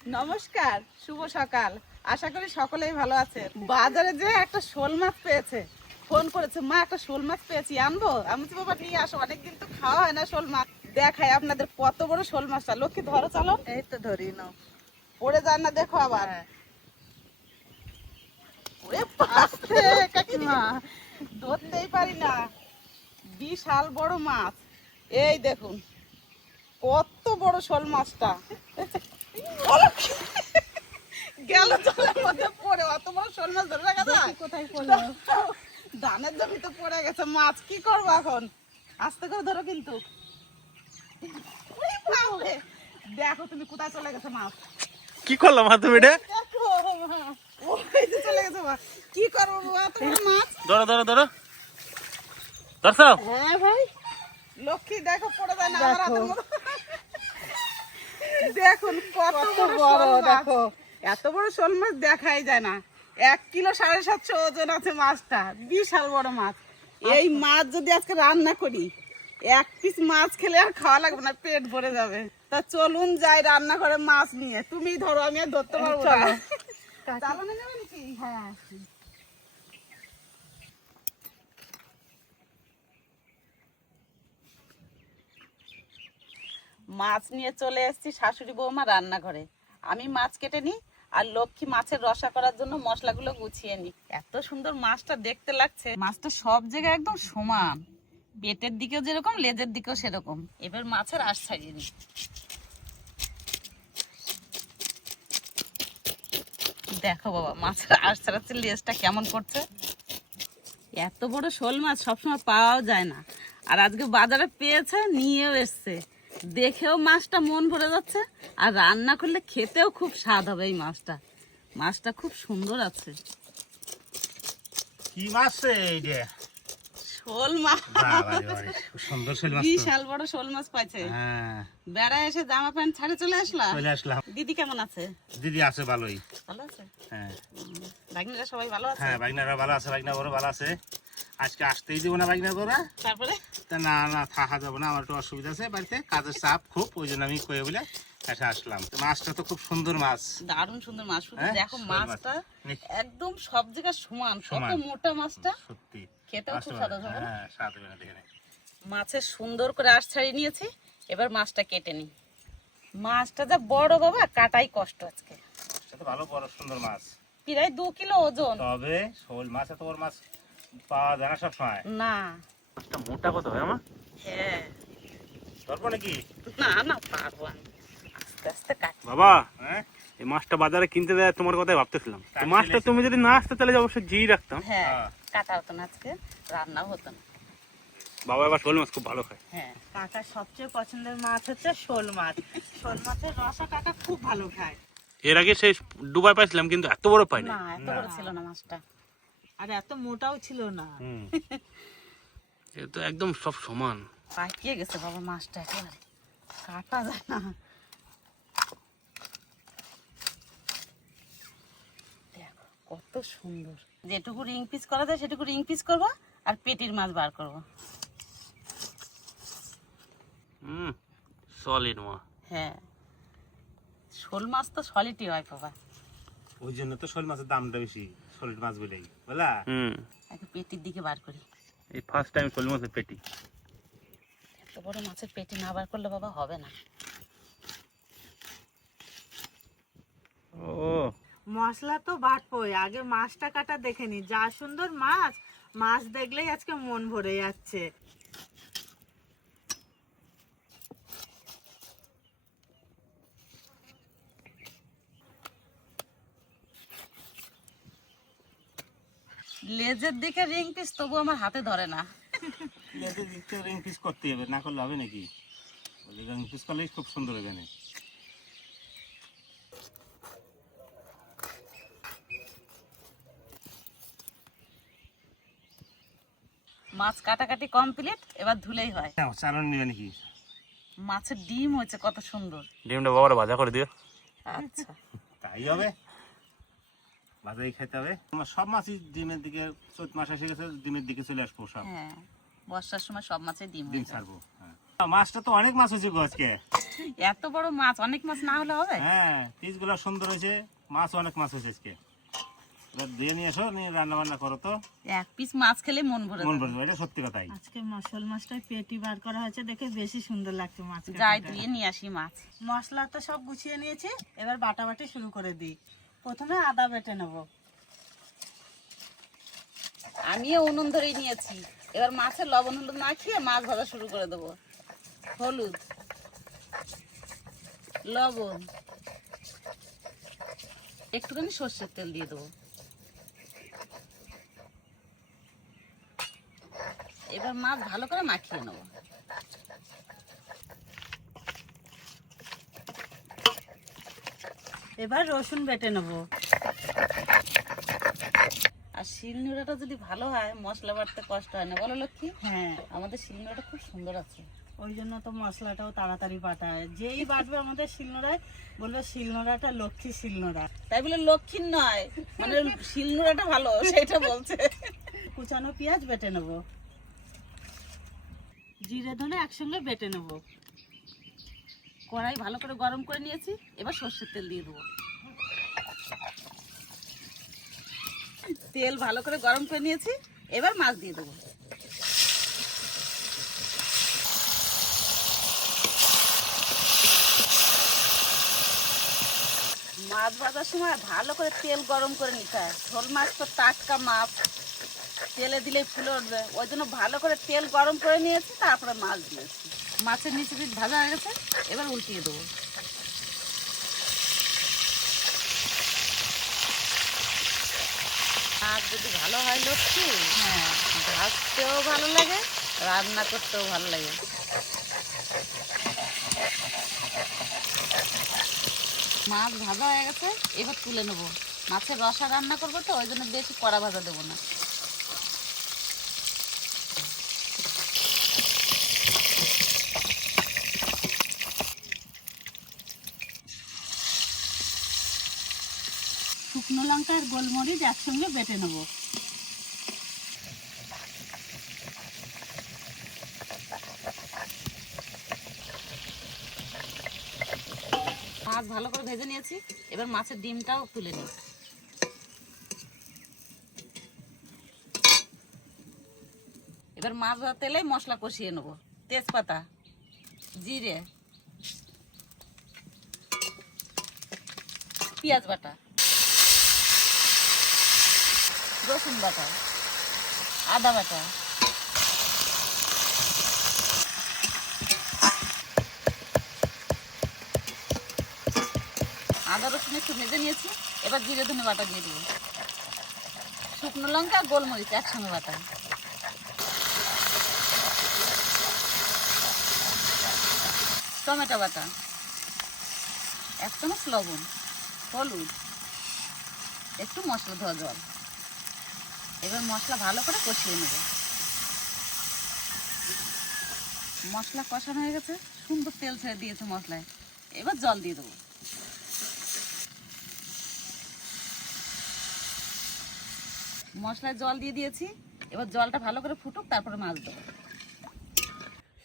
নমস্কার, শুভ সকাল। আশা করি সকলেই ভালো আছে। বাজারে যে একটা শোল মাছ পেয়েছে, ফোন করেছে, মা একটা শোল মাছ পেয়েছি, আনবো? আমি তো বাবা নিয়ে আসো, অনেকদিন তো খাওয়া হয় না শোল মাছ। দেখাই আপনাদের কত বড় শোল মাছটা। লক্ষ্মী ধরো, চলো। এই তো ধরি নাও। পড়ে যায় না দেখো আবার। ওরে বাপরে কাকিমা, ধরতেই পারি না, বিশাল বড় মাছ। এই দেখুন কত বড় শোল মাছটা। গেল জলের মধ্যে পড়ে, অত বড় শোল মাছ ধরে রাখা যায়? কোথায় পড়লো? ধানের জমিতে পড়ে গেছে মাছ, কি করবো এখন? আস্তে করে ধরো কিন্তু। ওরে বাপরে, দেখো তুমি কোথায় চলে গেছে মাছ। কি করলাম তুমি এটা? দেখো মাছ, ওই যে চলে গেছে মাছ। কি করবো বাবা, এত বড় মাছ? ধরো ধরো ধরো, ধরছো? হ্যাঁ ভাই, লক্ষ্মী দেখো পড়ে যায় না আমার হাতের মতো। দেখুন কত বড় দেখো, এত বড় শোল মাছ দেখাই যায় না। 1 কিলো 750 ওজন আছে মাছটা, বিশাল বড় মাছ। এই মাছ যদি আজকে রান্না করি, 1 পিস মাছ খেলে আর খাওয়া লাগবে না, পেট ভরে যাবে। তা চলুন যাই রান্না করে মাছ নিয়ে। তুমি ধরো, আমি আর ধরতে পারবো না। চালানো যাবে নাকি? হ্যাঁ, মাছ নিয়ে চলে এসেছি শাশুড়ি বৌমা রান্নাঘরে। আমি মাছ কেটে নিই, আর লক্ষ্মী মাছের রসা করার জন্য মশলাগুলো গুছিয়ে নিই। এত সুন্দর মাছটা দেখতে লাগছে। মাছটা সব জায়গায় একদম সমান, পেটের দিকেও যেরকম, লেজের দিকেও সেরকম। এবার মাছের আঁশ ছাড়িয়ে নিই। দেখো বাবা, মাছের আঁশ ছাড়াচ্ছে, লেজটা কেমন করছে। এত বড় শোল মাছ সবসময় পাওয়াও যায় না, আর আজকে বাজারে পেয়েছে, নিয়েও এসছে। দেখেও মাছটা মন ভরে যাচ্ছে, আর রান্না করলে খেতেও খুব স্বাদ হবে। এই মাছটা, মাছটা খুব সুন্দর আছে। কি মাছ এইটা? শোল মাছ, সুন্দর শোল মাছ, বিশাল বড় শোল মাছ পাইছে। হ্যাঁ, বেড়ায় এসে জামা প্যান্ট ছাড়ে চলে আসলাম। চলে আসলাম। দিদি কেমন আছে? দিদি আছে ভালোই। ভালো আছে? হ্যাঁ ভাগ্নিরা সবাই ভালো আছে? হ্যাঁ, বাইনারা ভালো আছে, বাইনা বড় ভালো আছে। আজকে আসতেই দিব না বাইনা বড়। তারপরে তা না না, থাকা যাবে না, আমার একটু অসুবিধা আছে বাড়িতে, কাজের চাপ খুব, ওই জন্য আমি কয়ে বলে এসে আসলাম। তো মাছটা তো খুব সুন্দর মাছ, দারুণ সুন্দর মাছ। শুধু হ্যাঁ, দেখো শোল মাছ। মাছটা একদম সব জায়গায় সমান, কত মোটা মাছটা। সত্যি খেতেও খুব আসতে স্বাদ পারে। হবে না? হ্যাঁ, স্বাদ হবে না দেখে। মাছের সুন্দর করে আঁশ ছাড়িয়ে নিয়েছি, এবার মাছটা কেটে নিই। মাছটা যা বড় বাবা, কাটাই কষ্ট আজকে। মাছটা তো ভালো বড় সুন্দর মাছ, প্রায় 2 কিলো ওজন। তবে শোল মাছ এত বড় মাছ পাওয়া যায় না সবসময়। না, মাছটা মোটা কত হয় আমার? হ্যাঁ, ধরবো নাকি? না না, পারবো আমি, আস্তে আস্তে কাটি। বাবা, হ্যাঁ, এই মাছটা বাজারে কিনতে দেয় তোমার কথাই ভাবতেছিলাম। তো মাছটা তুমি যদি না আসতে তাহলে অবশ্যই জি রাখতাম। হ্যাঁ, কাটা হতো না আজকে, রান্নাও হতো না। বাবা এবার শোল মাছ খুব ভালো খায়। হ্যাঁ, কাকার সবচেয়ে পছন্দের মাছ হচ্ছে শোল মাছ। শোল মাছের রসা কাকা খুব ভালো খায়। এর আগে সেই ডুবাই পাইছিলাম, কিন্তু এত বড় পাইনি। না এত বড় ছিল না মাছটা। আর এত মোটাও ছিল না। এ তো একদম সব সমান। পাকিয়ে গেছে বাবা মাছটা, একেবারে কাটা যায় না। দেখো কত সুন্দর। যেটুকু রিং পিস করা যায় সেটুকু রিং পিস করবো, আর পেটির মাছ বার করবো। সলিড মাছ। হ্যাঁ, শোল মাছ তো সলিডই হয় বাবা। ওই জন্য তো শোল মাছের দামটা বেশি, সলিড মাছ বলেই বলা। আগে পেটির দিকে বার করি। এই ফার্স্ট টাইম শোল মাছের পেটি। এত বড় মাছের পেটি না বার করলে বাবা হবে না। ও, মশলা তো বাটবই, আগে মাছটা কাটা দেখে নি। যা সুন্দর মাছ, মাছ দেখলেই আজকে মন ভরে যাচ্ছে। লেজের দিকে রিং পিস তবু আমার হাতে ধরে না। লেজের দিকটা রিং পিস করতে হবে, না করলে হবে নাকি? রিং পিস করলেই খুব সুন্দর হবে না। মাছ কাটাকাটি কমপ্লিট, এবার ধুলেই হয়। চালান নিবে নাকি? মাছের ডিম হয়েছে কত সুন্দর। ডিমটা বাবার ভাজা করে দিও। আচ্ছা, তাই হবে, ভাজাই খেতে হবে। তোমার সব মাছই ডিমের দিকে, চৈত মাস এসে গেছে, ডিমের দিকে চলে আসবো সব। হ্যাঁ, বর্ষার সময় সব মাছের ডিম ডিম হয়ে যায়। ছাড়বো। হ্যাঁ, মাছটা তো অনেক মাছ হয়েছে গো আজকে। এত বড় মাছ, অনেক মাছ না হলে হবে? হ্যাঁ, পিসগুলো সুন্দর হয়েছে, মাছ অনেক মাছ হয়েছে আজকে। এবার দিয়ে নিয়ে এসো, নিয়ে রান্না বান্না করো তো। এক পিস মাছ খেলে মন ভরে মন যাবে। ভরে যাবে, এটা সত্যি কথাই। আজকে শোল মাছটাই পেটি বার করা হয়েছে দেখে বেশি সুন্দর লাগছে মাছ। যাই ধুয়ে নিয়ে আসি মাছ। মশলা তো সব গুছিয়ে নিয়েছি, এবার বাটাবাটি শুরু করে দিই। প্রথমে আদা বেটে নেব। আমিও উনুন ধরেই নিয়েছি। এবার মাছের লবণ হলুদ মাখিয়ে মাছ ভাজা শুরু করে দেবো। হলুদ, লবণ, একটুখানি সর্ষের তেল দিয়ে দেবো। এবার মাছ ভালো করে মাখিয়ে নেবো। এবার রসুন বেটে নেব। আর শিলনোড়াটা যদি ভালো হয় মশলা বাটতে কষ্ট হয় না, বলো লক্ষ্মী? হ্যাঁ, আমাদের শিলনোড়াটা খুব সুন্দর আছে। ওই জন্য তো মশলাটাও তাড়াতাড়ি বাটায়। যেই বাটবে আমাদের শিলনোড়ায় বলবে শিলনোড়াটা লক্ষ্মী শিলনোড়া। তাই বলে লক্ষ্মীর নয়, মানে শিলনোড়াটা ভালো সেটা বলছে। কুচানো পেঁয়াজ বেটে নেব। জিরে ধনে একসঙ্গে বেটে নেব। কড়াই ভালো করে গরম করে নিয়েছি, এবার সর্ষের তেল দিয়ে দেবো। তেল ভালো করে গরম করে নিয়েছি, এবার মাছ দিয়ে দেবো। মাছ ভাজার সময় ভালো করে তেল গরম করে নিতে হয়। শোল মাছ তো টাটকা মাছ, তেলে দিলেই ফুলে উঠবে। ওই জন্য ভালো করে তেল গরম করে নিয়েছি, তারপরে মাছ দিয়েছি। মাছের নিচে পিঠ ভাজা হয়ে গেছে, এবার উল্টিয়ে দেবো। মাছ যদি ভালো হয় লক্ষ্মী, হ্যাঁ, ভাজতেও ভালো লাগে, রান্না করতেও ভালো লাগে। মাছ ভাজা হয়ে গেছে, এবার তুলে নেবো। মাছের রসা রান্না করবো তো, ওই জন্য বেশি কড়া ভাজা দেবো না। শুকনো লঙ্কা আর গোলমরিচ একসঙ্গে বেটে নেব। মাছ ভালো করে ভেজে নিয়েছি, এবার মাছের ডিমটাও তুলে নিই। এবার মাছ ভাজা তেলে মশলা কষিয়ে নেবো। তেজপাতা, জিরে, পেঁয়াজ বাটা, রসুন বাটা, আদা বাটা, আদা রসুন একটু ভেজে নিয়েছি, এবার জিরে ধনে বাটা দিয়ে দিব। শুকনো লঙ্কা আর গোলমরিচ একসঙ্গে বাটা, টমেটো বাটা, 1 চামচ লবণ, হলুদ, একটু মশলা ধোয়া জল। এবার মশলা ভালো করে কষিয়ে নেব। মশলা কষানো হয়ে গেছে, সুন্দর তেল ছেড়ে দিয়েছে মশলায়। এবার জল দিয়ে দেবো। মশলায় জল দিয়ে দিয়েছি, এবার জলটা ভালো করে ফুটুক, তারপরে মাছ দেবো।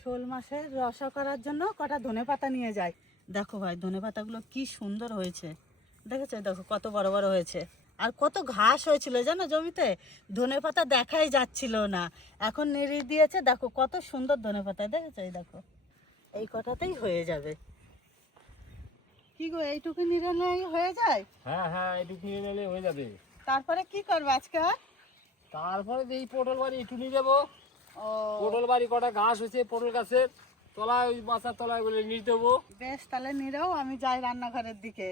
শোল মাছের রসা করার জন্য কটা ধনেপাতা নিয়ে যাই। দেখো ভাই, ধনেপাতাগুলো কি সুন্দর হয়েছে, দেখেছো? দেখো কত বড় বড় হয়েছে। আর কত ঘাস হয়েছিল জানো জমিতে, ধনেপাতা দেখাই যাচ্ছিল না। এখন নেড়ে দিয়েছে, দেখো কত সুন্দর ধনেপাতা, দেখেছো? এই দেখো, এই কটাতেই হয়ে যাবে। কি গো, এইটুকু নিরালাই হয়ে যায়? হ্যাঁ হ্যাঁ, এটুকু নিয়ে নিলে হয়ে যাবে। তারপরে কি করবে আজকে আর? তারপরে এই পটল বাড়ি একটু নিয়ে যাবো। ও পটল বাড়ি কটা ঘাস হয়েছে পটল গাছের তলায়, ওই মাথার তলায় বলে নিয়ে দেবো। বেশ, তাহলে নিরাও, আমি যাই রান্নাঘরের দিকে।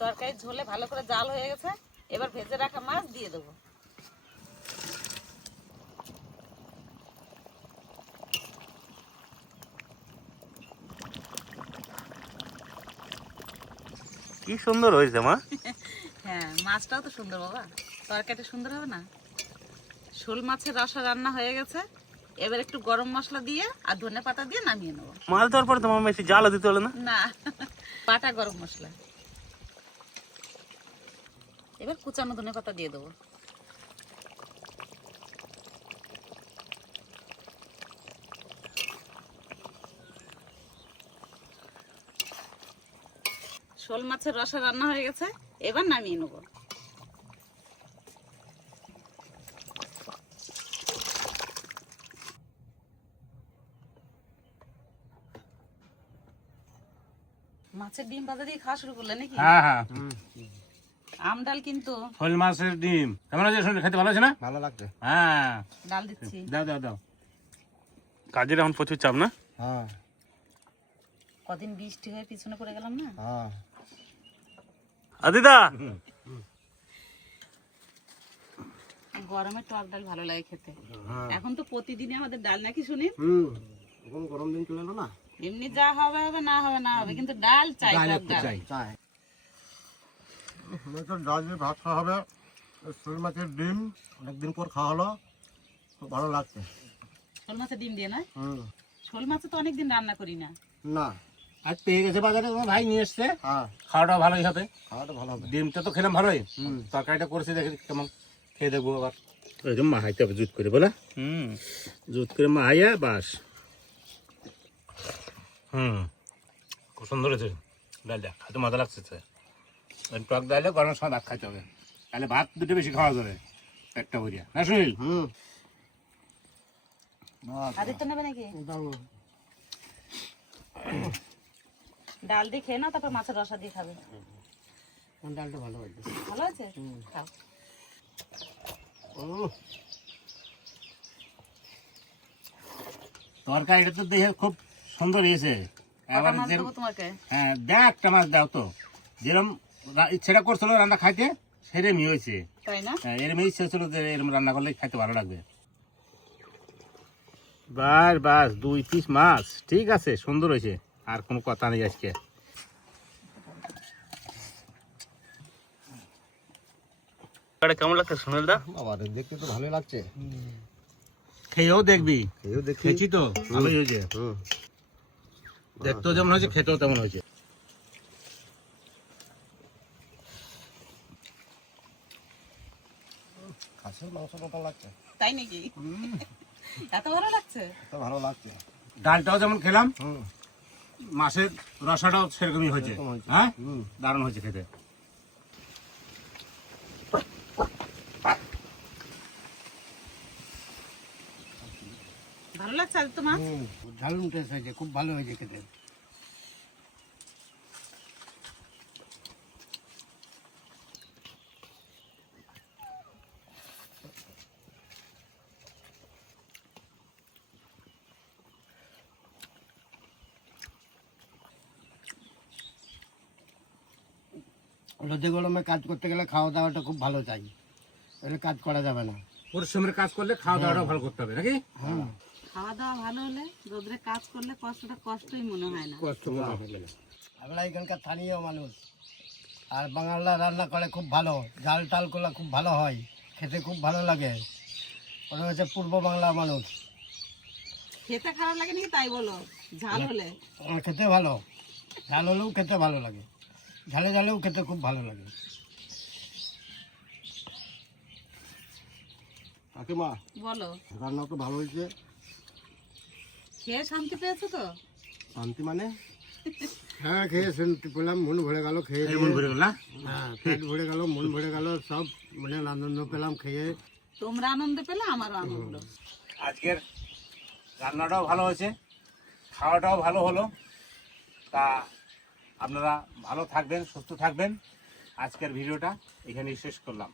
তরকারি ঝোলে ভালো করে জাল হয়ে গেছে, এবার ভেজে রাখা মাছ দিয়ে দেবো। কি সুন্দর হয়েছে মা। হ্যাঁ, মাছটাও তো সুন্দর বাবা, তরকারিটা সুন্দর হবে না? শোল মাছের রসা রান্না হয়ে গেছে, এবার একটু গরম মশলা দিয়ে আর ধনে পাতা দিয়ে নামিয়ে নেবো। মাছ ধরার পরে তোমার বেশি জ্বালা দিতে হলো না? না, বাটা গরম মশলা। এবার কুচানো ধনে পাতা দিয়ে দেবো। শোল মাছের রসা রান্না হয়ে গেছে, এবার নামিয়ে নেবো। মাছের ডিম ভাজা দিয়ে খাওয়া শুরু করলে নাকি? হ্যাঁ হ্যাঁ, আম ডাল কিন্তু শোল মাছের ডিম কেমন আছে? শোল খেতে ভালো আছে না? ভালো লাগছে। হ্যাঁ, ডাল দিচ্ছি। দাও দাও দাও। কাজের এখন প্রচুর চাপ না? হ্যাঁ কদিন বৃষ্টি হয়ে পিছনে পড়ে গেলাম না। হ্যাঁ আদিদা, গরমে টক ডাল ভালো লাগে খেতে। এখন তো প্রতিদিনই আমাদের ডাল নাকি শুনি। এখন গরম দিন চলে এলো না, এমনি যা হবে হবে, না হবে না হবে, কিন্তু ডাল চাই, টক ডাল। চাই তো ডাল দিয়ে ভাত খাওয়া হবে। শোল মাছের ডিম অনেকদিন পর খাওয়া হলো, খুব ভালো লাগছে। শোল মাছের ডিম দিয়ে না? শোল মাছ তো অনেকদিন রান্না করি না। না আজ পেয়ে গেছে বাজারে, তোমার ভাই নিয়ে এসছে। হ্যাঁ খাওয়াটা ভালোই হবে। খাওয়াটা ভালো হবে। ডিমটা তো খেলাম ভালোই, তরকারিটা করেছি দেখি কেমন, খেয়ে দেখবো আবার। এরকম মাহাইতে হবে জুত করে, বলে জুত করে মাহাইয়া বাস। খুব সুন্দর হয়েছে ডালটা, খাইতে মজা লাগছে। টক ডালে গরমের সময় ভাত খাইতে হবে, তাহলে ভাত দুটো বেশি খাওয়া যাবে পেটটা ভরিয়া, না সুনীল? আদিত্য নেবে নাকি? ডাল দিয়ে খেয়ে নাও, তারপর মাছের রসা দিয়ে খাবে। ডালটা ভালো হয়েছে। ভালো আছে? খাও। তরকারিটা তো দেখে খুব সুন্দর হয়েছে। কটা মাছ দেবো তোমাকে? হ্যাঁ, দেখ একটা মাছ দাও তো, যেরকম ইচ্ছেটা করছিল রান্না খাইতে সেরমই হয়েছে। তাই না? এরম ইচ্ছে ছিল যে এরম রান্না করলে খাইতে ভালো লাগবে। বাস বাস, 2 পিস মাছ, ঠিক আছে, সুন্দর হয়েছে, আর কোনো কথা নেই আজকে। কেমন লাগছে সুনীল দা? বাবা দেখতে তো ভালোই লাগছে। খেয়েও দেখবি। খেয়েও দেখি। খেয়েছি তো, ভালোই হয়েছে। দেখতেও যেমন হয়েছে, খেতেও তেমন হয়েছে। খাসির মাংসের মতো লাগছে। তাই নাকি? এত ভালো লাগছে? তো ভালো লাগছে। ডালটাও যেমন খেলাম, মাছের রসাটাও সেরকমই হয়েছে। সেরকম হয়েছে। হ্যাঁ, দারুণ হয়েছে খেতে। ভালো লাগছে আদিত্য মাছ? দারুণ টেস্ট হয়েছে, খুব ভালো হয়েছে খেতে। রোদে গরমে কাজ করতে গেলে খাওয়া দাওয়াটা খুব ভালো চাই, তাহলে কাজ করা যাবে না। পরিশ্রমের কাজ করলে খাওয়া দাওয়াটাও ভালো করতে হবে, নাকি? খাওয়া দাওয়া ভালো হলে রোদ্রে কাজ করলে কষ্টটা কষ্টই মনে হয় না। কষ্ট লাগে। আমরা এখানকার স্থানীয় মানুষ, আর বাঙালরা রান্না করে খুব ভালো, ঝাল টাল করলে খুব ভালো হয়, খেতে খুব ভালো লাগে। ওরা হচ্ছে পূর্ব বাংলার মানুষ। খেতে খারাপ লাগে নাকি তাই বলো? ঝাল হলে খেতে ভালো, ঝাল হলেও খেতে ভালো লাগে, ঝালে ঝালেও খেতে খুব ভালো লাগে। কাকিমা বলো, রান্না তো ভালো হয়েছে। খেয়ে শান্তি পেয়েছো তো? শান্তি মানে? হ্যাঁ, খেয়ে শান্তি পেলাম, মন ভরে গেল খেয়ে। এই মন ভরে গেল না? হ্যাঁ, পেট ভরে গেল, মন ভরে গেল, সব মানে আনন্দ পেলাম খেয়ে। তোমরা আনন্দ পেলে আমারও আনন্দ। আজকের রান্নাটাও ভালো হয়েছে, খাওয়াটাও ভালো হলো। তা আপনারা ভালো থাকবেন, সুস্থ থাকবেন। আজকের ভিডিওটা এখানেই শেষ করলাম।